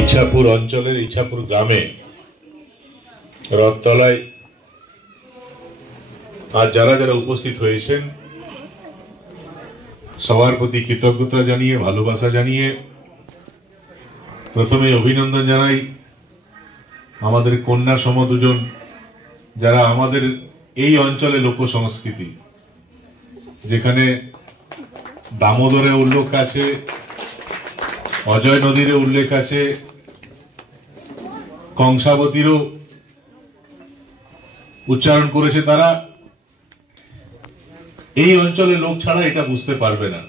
ইছাপুর অঞ্চলের ইছাপুর গ্রামে রথতলায় আজ যারা যারা উপস্থিত হয়েছেন সবার প্রতি কৃতজ্ঞতা জানিয়ে ভালোবাসা জানিয়ে প্রথমে অভিনন্দন জানাই আমাদের কন্যা সম দুজন যারা আমাদের এই অঞ্চলে লোক সংস্কৃতি যেখানে দামোদরে উল্লেখ আছে, অজয় নদীর উল্লেখ আছে, কংসাবতীরও উচ্চারণ করেছে, তারা এই অঞ্চলের লোক ছাড়া এটা বুঝতে পারবে না।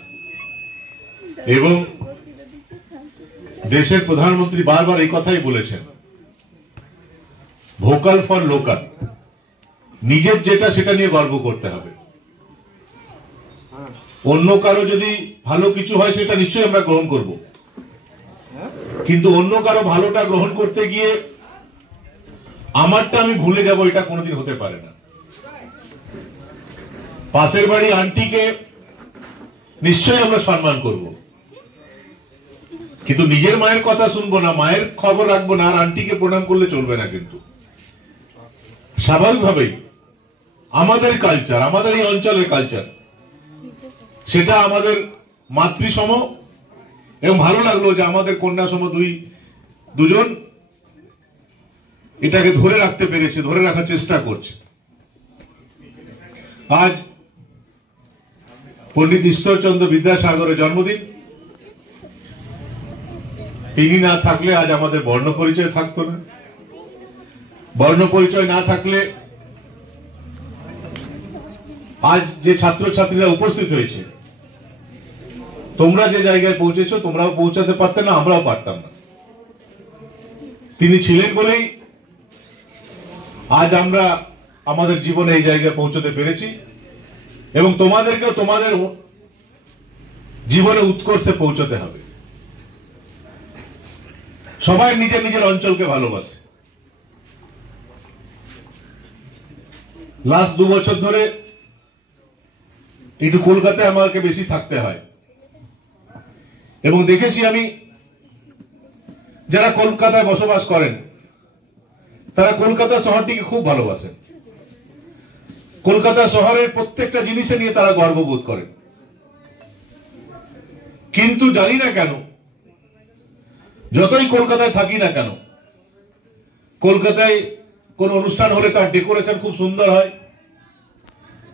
এবং দেশের প্রধানমন্ত্রী বারবার এই কথাই বলেছেন, ভোকাল ফর লোকাল, নিজের যেটা সেটা নিয়ে গর্ব করতে হবে। অন্য কারো যদি ভালো কিছু হয় সেটা নিশ্চয়ই আমরা গ্রহণ করব, কিন্তু অন্য কারো ভালোটা গ্রহণ করতে গিয়ে আমারটা আমি ভুলে যাব, এটা কোনোদিন হতে পারে না। পাশের বাড়ি আন্টিকে নিশ্চয়ই আমরা সম্মান করব, কিন্তু নিজের মায়ের কথা শুনবো না, মায়ের খবর রাখবো না, আর আন্টিকে প্রণাম করলে চলবে না। কিন্তু স্বাভাবিকভাবেই আমাদের কালচার, আমাদের এই অঞ্চলের কালচার, সেটা আমাদের মাতৃসম। এবং ভালো লাগলো যে আমাদের কন্যা সম দুজন এটাকে ধরে রাখতে পেরেছে, ধরে রাখার চেষ্টা করছে। আজ পণ্ডিত ঈশ্বরচন্দ্র বিদ্যাসাগরের জন্মদিন। তিনি না থাকলে আজ আমাদের বর্ণ পরিচয় থাকতো না। বর্ণ পরিচয় না থাকলে আজ যে ছাত্রছাত্রীরা উপস্থিত হয়েছে, তোমরা যে জায়গায় পৌঁছেছো, তোমরাও পৌঁছাতে পারতে না, আমরাও পারতাম না। তিনি ছিলেন বলেই আজ আমরা আমাদের জীবনে এই জায়গায় পৌঁছতে পেরেছি, এবং তোমাদেরকেও তোমাদের জীবনে উৎকর্ষে পৌঁছতে হবে। সবাই নিজের নিজের অঞ্চলকে ভালোবাসে। লাস্ট 2 বছর ধরে একটু কলকাতায় আমাকে বেশি থাকতে হয়, এবং দেখেছি আমি যারা কলকাতায় বসবাস করেন তারা কলকাতা শহরটিকে খুব ভালোবাসেন। কলকাতা শহরের প্রত্যেকটা জিনিসে নিয়ে তারা গর্ববোধ করেন। কিন্তু জানি না কেন, যতই কলকাতায় থাকি না কেন, কলকাতায় কোন অনুষ্ঠান হলে তার ডেকোরেশন খুব সুন্দর হয়,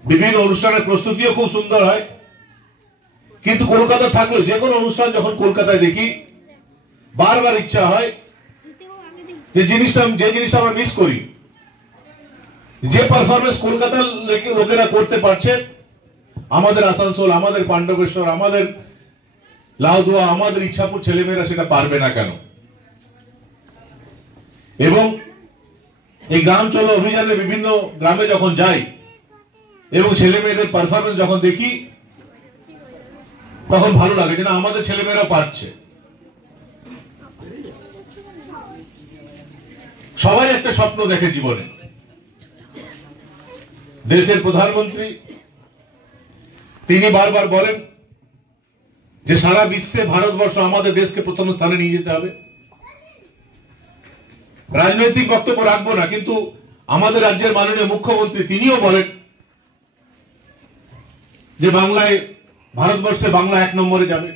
বিভিন্ন অনুষ্ঠানের প্রস্তুতিও খুব সুন্দর হয়, কিন্তু কলকাতা থাকলে যে কোনো অনুষ্ঠান যখন কলকাতায় দেখি, বারবার ইচ্ছা হয় যে জিনিসটা আমরা মিস করি, যে পারফরমেন্স কলকাতার লোকেরা করতে পারছে, আমাদের আসানসোল, আমাদের পাণ্ডবেশ্বর, আমাদের লাউদুয়া, আমাদের ইচ্ছাপুর ছেলেমেয়েরা সেটা পারবে না কেন? এবং এই গ্রাম চলো অভিযানে বিভিন্ন গ্রামে যখন যাই এবং ছেলে মেয়েদের পারফরমেন্স যখন দেখি, তখন ভালো লাগে যে না, আমাদের ছেলেমেয়েরা পারছে। সবাই একটা স্বপ্ন দেখে জীবনে। দেশের প্রধানমন্ত্রী তিনি বারবার বলেন যে সারা বিশ্বে ভারতবর্ষ আমাদের দেশকে প্রথম স্থানে নিয়ে যেতে হবে। রাজনৈতিক বক্তব্য রাখবো না, কিন্তু আমাদের রাজ্যের মাননীয় মুখ্যমন্ত্রী তিনিও বলেন যে ভারতবর্ষে বাংলা 1 নম্বরে যাবে।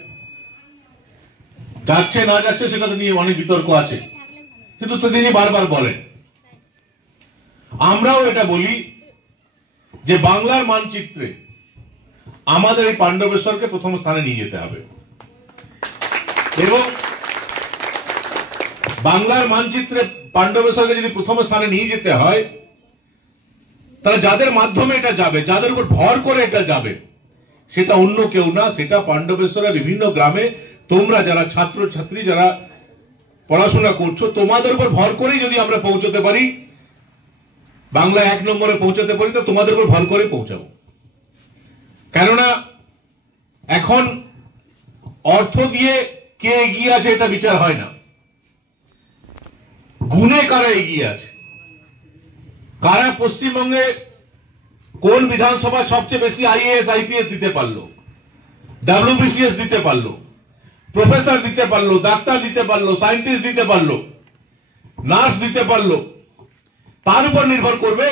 যাচ্ছে না যাচ্ছে সেটা নিয়ে অনেক বিতর্ক আছে, কিন্তু তিনি বারবার বলেন। আমরাও এটা বলি যে বাংলার মানচিত্রে আমাদের এই পাণ্ডবেশ্বরকে প্রথম স্থানে নিয়ে যেতে হবে, এবং বাংলার মানচিত্রে পাণ্ডবেশ্বরকে যদি প্রথম স্থানে নিয়ে যেতে হয়, তাহলে যাদের মাধ্যমে এটা যাবে, যাদের উপর ভর করে এটা যাবে, সেটা অন্য কেউ না, সেটা পাণ্ডবেশ্বরের বিভিন্ন গ্রামে তোমরা যারা ছাত্রছাত্রী, যারা পড়াশোনা করছো, তোমাদের উপর ভর করেই যদি আমরা পৌঁছতে পারি, বাংলা 1 নম্বরে পৌঁছাতে পারি, তো তোমাদের উপর ভর করে পৌঁছাবো। কেননা এখন অর্থ দিয়ে কে এগিয়ে আছে এটা বিচার হয় না, গুণে কারা এগিয়ে আছে, কারা পশ্চিমবঙ্গে কোন বিধানসভা সবচেয়ে বেশি আইএএস আইপিএস দিতে পারলো, ডব্লিউবিসিএস দিতে পারলো, প্রফেসর দিতে পারলো, ডাক্তার দিতে পারলো, সায়েন্টিস্ট দিতে পারলো, নার্স দিতে পারলো, তার উপর নির্ভর করবে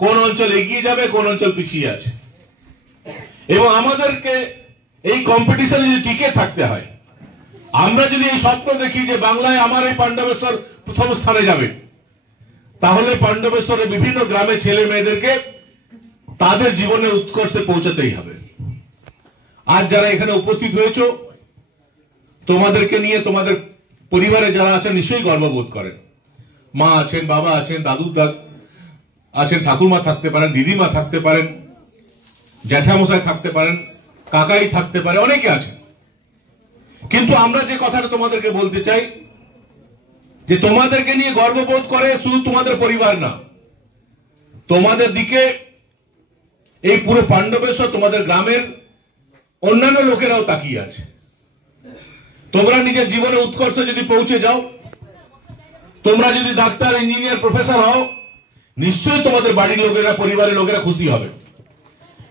কোন অঞ্চল এগিয়ে যাবে, কোন অঞ্চল পিছিয়ে আছে। এবং আমাদেরকে এই কম্পিটিশনে যদি টিকে থাকতে হয়, আমরা যদি এই স্বপ্ন দেখি যে বাংলায় আমার এই পাণ্ডবেশ্বর প্রথম স্থানে যাবে, তাহলে পাণ্ডবেশ্বরের বিভিন্ন গ্রামে ছেলে মেয়েদেরকে তাদের জীবনে উৎকর্ষে পৌঁছাতেই হবে। আজ যারা এখানে উপস্থিত হয়েছো, তোমাদেরকে নিয়ে তোমাদের পরিবারে যারা আছেন নিশ্চয়ই গর্ববোধ করেন। মা আছেন, বাবা আছেন, দাদু আছেন, ঠাকুরমা থাকতে পারেন, দিদিমা থাকতে পারেন, জ্যাঠামশাই থাকতে পারেন, কাকাই থাকতে পারে, অনেকে আছেন। কিন্তু আমরা যে কথাটা তোমাদেরকে বলতে চাই, যে তোমাদেরকে নিয়ে গর্ববোধ করে শুধু তোমাদের পরিবার না, তোমাদের দিকে এই পুরো পাণ্ডবেশ্বর, তোমাদের গ্রামের অন্যান্য লোকেরাও তাকিয়ে আছে। তোমরা নিজের জীবনে উৎকর্ষে যদি পৌঁছে যাও, তোমরা যদি ডাক্তার, ইঞ্জিনিয়ার, প্রফেসর হও, নিশ্চয়ই তোমাদের বাড়ির লোকেরা, পরিবারের লোকেরা খুশি হবে।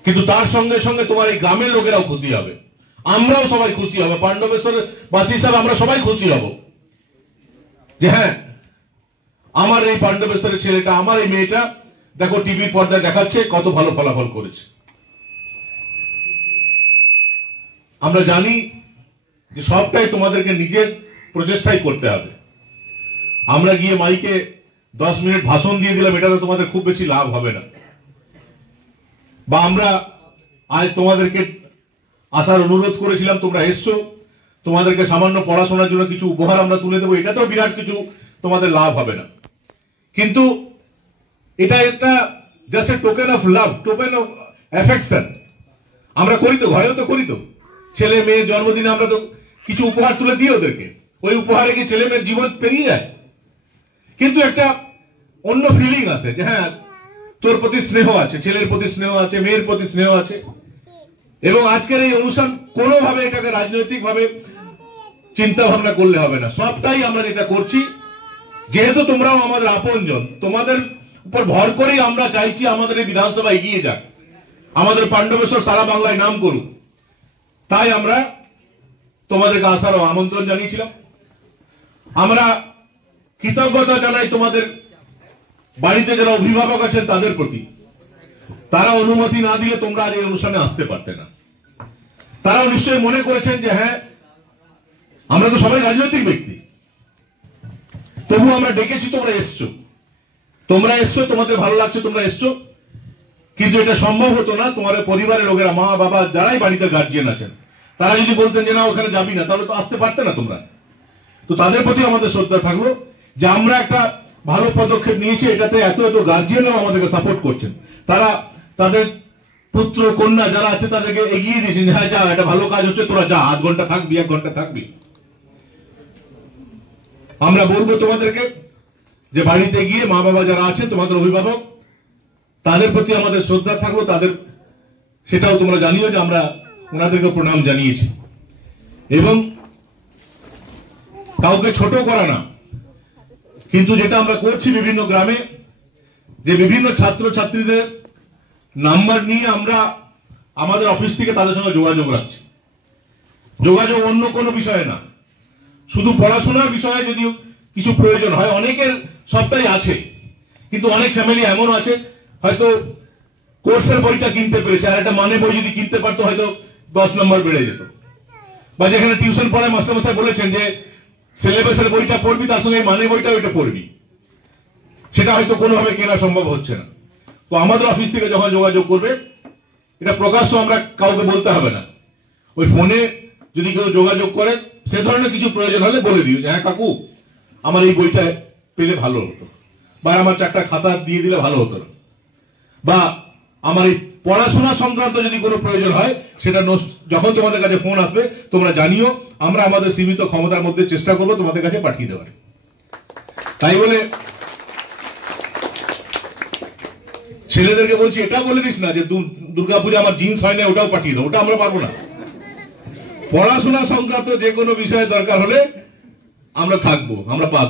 কিন্তু তার সঙ্গে সঙ্গে তোমার এই গ্রামের লোকেরাও খুশি হবে, আমরাও সবাই খুশি হব, পাণ্ডবেশ্বর বাসী হিসাবে আমরা সবাই খুশি হব যে হ্যাঁ আমার এই পাণ্ডবেশ্বরের ছেলেটা, আমার এই মেয়েটা দেখো টিভির পর্দায় দেখাচ্ছে কত ভালো ফলাফল করেছে। আমরা জানি যে সবটাই তোমাদেরকে নিজের প্রচেষ্টাই করতে হবে। আমরা গিয়ে মাইকে 10 মিনিট ভাষণ দিয়ে দিলাম, এটা তো তোমাদের খুব বেশি লাভ হবে না। বা আমরা আজ তোমাদেরকে আসার অনুরোধ করেছিলাম, তোমরা এসছো, তোমাদেরকে সামান্য পড়াশোনার জন্য কিছু উপহার আমরা তুলে দেবো, এটাতেও বিরাট কিছু তোমাদের লাভ হবে না। কিন্তু এটা একটা just a token of love, token of affection. আমরা করি তো, ঘরেও তো করি তো, ছেলে মেয়ের জন্মদিনে আমরা তো কিছু উপহার তুলে দিই ওদেরকে, ওই উপহারে কি ছেলে মেয়ের জীবন পেরিয়ে যায়? কিন্তু একটা অন্য ফিলিং আছে যে হ্যাঁ তোর প্রতি স্নেহ আছে, ছেলের প্রতি স্নেহ আছে, মেয়ের প্রতি স্নেহ আছে। এবং আজকের এই অনুষ্ঠান কোনোভাবে এটাকে রাজনৈতিক ভাবে চিন্তা ভাবনা করলে হবে না, সবটাই আমরা যেটা করছি যেহেতু তোমরাও আমাদের আপনজন, তোমাদের উপর ভর করেই আমরা চাইছি আমাদের এই বিধানসভা এগিয়ে যাক, আমাদের পাণ্ডবেশ্বর সারা বাংলায় নাম করুক। তাই আমরা তোমাদেরকে আসারও আমন্ত্রণ জানিয়েছিলাম। আমরা কৃতজ্ঞতা জানাই তোমাদের বাড়িতে যারা অভিভাবক আছেন তাদের প্রতি, তারা অনুমতি না দিলে তোমরা আজ এই অনুষ্ঠানে আসতে পারতে না। তারাও নিশ্চয়ই মনে করেছেন যে হ্যাঁ আমরা তো সবাই রাজনৈতিক ব্যক্তি, তবু আমরা ডেকেছি, তোমরা এসছো, তোমাদের ভালো লাগছে, তোমরা এসছো। কিন্তু এটা সম্ভব হতো না, তোমাদের পরিবারের লোকেরা, মা বাবা যারাই বাড়িতে গার্জিয়ান আছেন, তারা যদি বলতেন যে না ওখানে যাবি না, তাহলে তো আসতে পারতে না তোমরা। তো তাদের প্রতি আমাদের শ্রদ্ধা থাকলো যে আমরা একটা ভালো পদক্ষেপ নিয়েছি, এটাতে এত এত গার্জিয়ানরাও আমাদেরকে সাপোর্ট করছেন, তারা তাদের পুত্র কন্যা যারা আছে তাদেরকে এগিয়ে দিয়েছেন, হ্যাঁ যা, এটা ভালো কাজ হচ্ছে, তোরা যা, 8 ঘন্টা থাকবি, 1 ঘন্টা থাকবি। আমরা বলবো তোমাদেরকে যে বাড়িতে গিয়ে মা বাবা যারা আছেন, তোমাদের অভিভাবক, তাদের প্রতি আমাদের শ্রদ্ধা থাকলো, তাদের সেটাও তোমরা জানিও যে আমরা ওনাদেরকে প্রণাম জানিয়েছি। এবং কাউকে ছোট করা না, কিন্তু যেটা আমরা করছি বিভিন্ন গ্রামে, যে বিভিন্ন ছাত্র ছাত্রীদের নাম্বার নিয়ে আমরা আমাদের অফিস থেকে তাদের সঙ্গে যোগাযোগ রাখছি। যোগাযোগ অন্য কোনো বিষয়ে না, শুধু পড়াশোনার বিষয়ে যদি কিছু প্রয়োজন হয়, অনেকের সবটাই আছে, কিন্তু অনেক ফ্যামিলি এমন আছে হয়তো কোর্সের বইটা কিনতে পেরেছে, আর একটা মানে বই যদি কিনতে পারতো হয়তো 10 নম্বর বেড়ে যেত। বা যেখানে টিউশন পড়ায় মাস্টারমশাই বলেছেন যে সিলেবাসের বইটা পড়বি, তার সঙ্গে মানে বইটা ওইটা পড়বি, সেটা হয়তো কোনোভাবে কেনা সম্ভব হচ্ছে না। তো আমাদের অফিস থেকে যখন যোগাযোগ করবে, এটা প্রকাশ্য আমরা কাউকে বলতে হবে না, ওই ফোনে যদি কেউ যোগাযোগ করে, সে ধরনের কিছু প্রয়োজন হলে বলে দিও যে হ্যাঁ কাকু আমার এই বইটা পেলে ভালো হতো, বা আমার 4টা খাতা দিয়ে দিলে ভালো হতো না, বা আমার এই পড়াশোনা সংক্রান্ত যদি কোনো প্রয়োজন হয়, সেটা যখন তোমাদের কাছে ফোন আসবে তোমরা জানিও, আমরা আমাদের সীমিত ক্ষমতার মধ্যে চেষ্টা করবো তোমাদের কাছে পাঠিয়ে দেওয়ার। তাই বলে ছেলেদেরকে বলছি এটা বলে দিস না যে দুর্গাপূজা আমার জিন্স হয় না, ওটাও পাঠিয়ে দাও, ওটা আমরা পারবো না। পড়াশোনা সংক্রান্ত যে কোনো বিষয়ে দরকার হলে আমরা থাকবো, আমরা পাস